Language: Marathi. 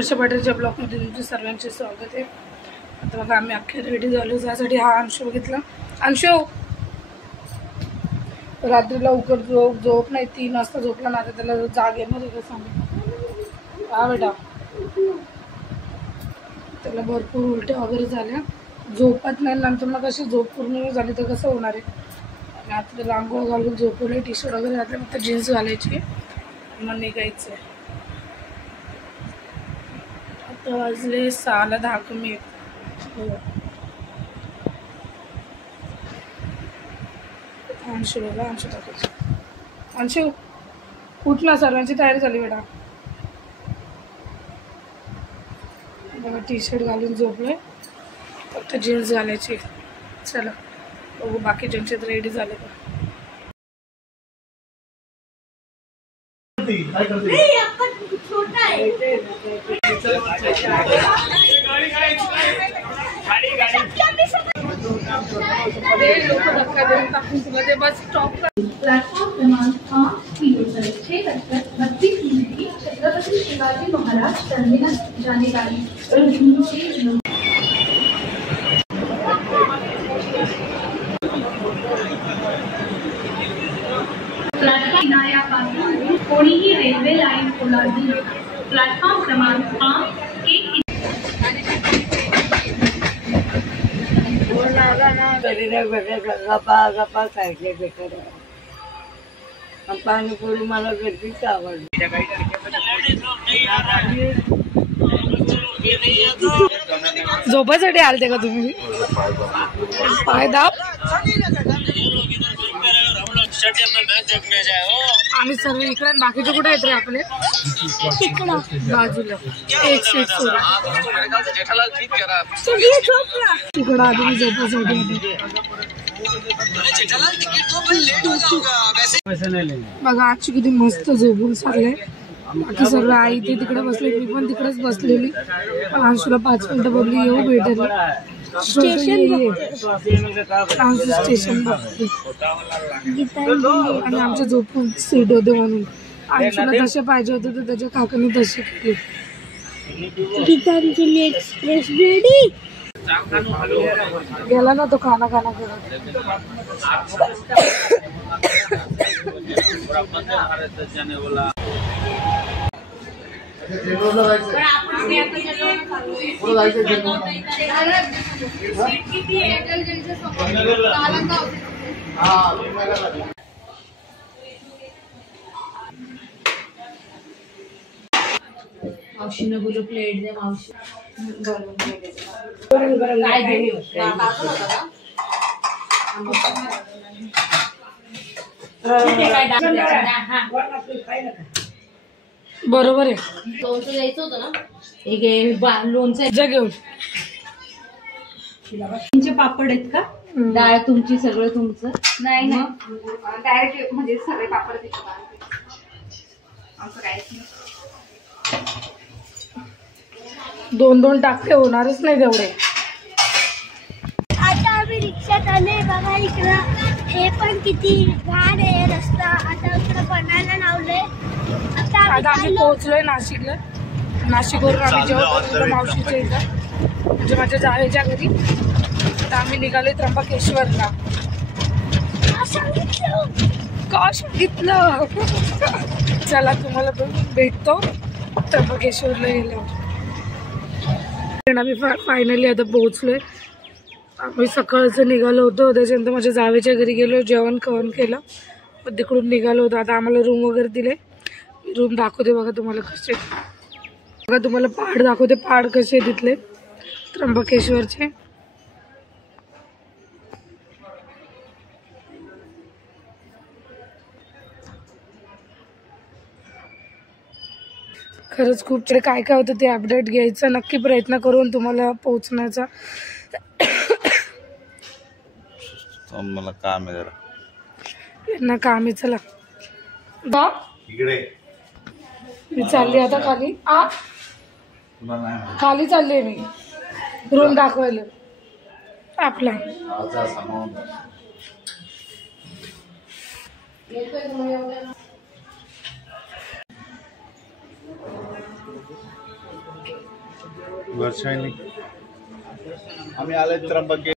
वर्षा पाटीलच्या ब्लॉगमध्ये तुमचे सर्वांचे स्वागत आहे। आता बघा आम्ही अख्खे रेडी झालो त्यासाठी। हा अंशू बघितला, अंशू रात्रीला लवकर झोप नाही, 3 वाजता झोपला ना, त्याला जाग येणार आहे का सांग। हा बेटा, त्याला भरपूर उलट्या वगैरे झाल्या, झोपत नाही, नंतर मग कशी झोप पूर्ण झाली तर कसं होणार आहे। आणि आता त्याला आंघोळ घालून झोपवले, टी शर्ट वगैरे घातले, फक्त जीन्स घालायची मग निघायचं आहे। आता वाजले 6:10 कमी आहेत। अंशू बघा, अंशू टाकायचं, अंशू उठला, सर्वांची तयारी झाली बेटा। बघा टी शर्ट घालून झोपले, फक्त जीन्स घालायची। चला बघू बाकी ज्यांचे रेडी झाले का। लोक धक्का देऊन टाकून तुला ते बस स्टॉप कर। प्लेटफॉर्म क्रमांक 5 6:32 की छत्रपति शिवाजी महाराज टर्मिनस जाने वाली प्लेटफॉर्म नायापासून कोणीही रेल्वे लाईन ओलांडली। प्लेटफॉर्म क्रमांक 5 गप्पा खायचे बेटर। पाणीपुरी मला गर्दीच आवडली। झोपायसाठी आलते का तुम्ही? पाय दाब। आम्ही सर्व इकडे, बाकीचे कुठे आहेत रे आपले? बाजूला एक सीट सोडून तिकडं आधी झोपायसाठी। बघा आजची किती मस्त झोपून चाललंय। बाकी सर्व आई ते तिकडे बसले, मी पण तिकडेच बसलेली। अंशूला 5 मिनिटं बोलली येऊ भेटेल स्टेशन आणि आमच्या झोपून सीट होते म्हणून अंशूला जसे पाहिजे होते तर त्याच्या काकांनी तसे केले। गीतांजली एक्सप्रेस रेडी गेला ना तो, खाना खाना करत। मावशीने बोलू प्लेट दे मावशी। बरोबर आहे, लोणचं द्यायचं होतं ना, एक लोणचं जा घेऊन। तुमचे पापड आहेत का? डाळ तुमची, सगळं तुमचं? नाही ना, डायरेक्ट म्हणजे सगळे पापड आमचं काहीच नाही। 2-2 टाके होणारच नाही तेवढे। आता आम्ही रिक्षात आले बघा, इकडं हे पण किती घाण आहे रस्ता। आता इकडं बनायला लावलंय। आता आम्ही पोहोचलोय नाशिकला। नाशिकवरून आम्ही जेव्हा मावशीच्या इथं म्हणजे माझ्या जावेच्या घरी, तर आम्ही निघाले त्र्यंबकेश्वरला। का सांगितलं? चला तुम्हाला भेटतो त्र्यंबकेश्वरला गेल्यावर। आम्ही फायनली आता पोहोचलोय। आम्ही सकाळचं निघालो होतो, त्याच्यानंतर माझ्या जावेच्या घरी गेलो, जेवण खावण केलं, पण तिकडून निघालो होतो। आता आम्हाला रूम वगैरे दिले, रूम दाखवते बघा तुम्हाला कसे, बघा तुम्हाला पहाड दाखवते, पहाड कसे तिथले त्र्यंबकेश्वरचे। खरंच खूप काय काय होतं ते अपडेट घ्यायचा नक्की प्रयत्न करून तुम्हाला पोहोचण्याचा। मला काम आहे जरा, यांना काम आहे। चला बा इकडे मी चालली आता खाली। खाली चालली मी रूम दाखवायला आपला। वर्षांनी आम्ही आले त्र्यंबके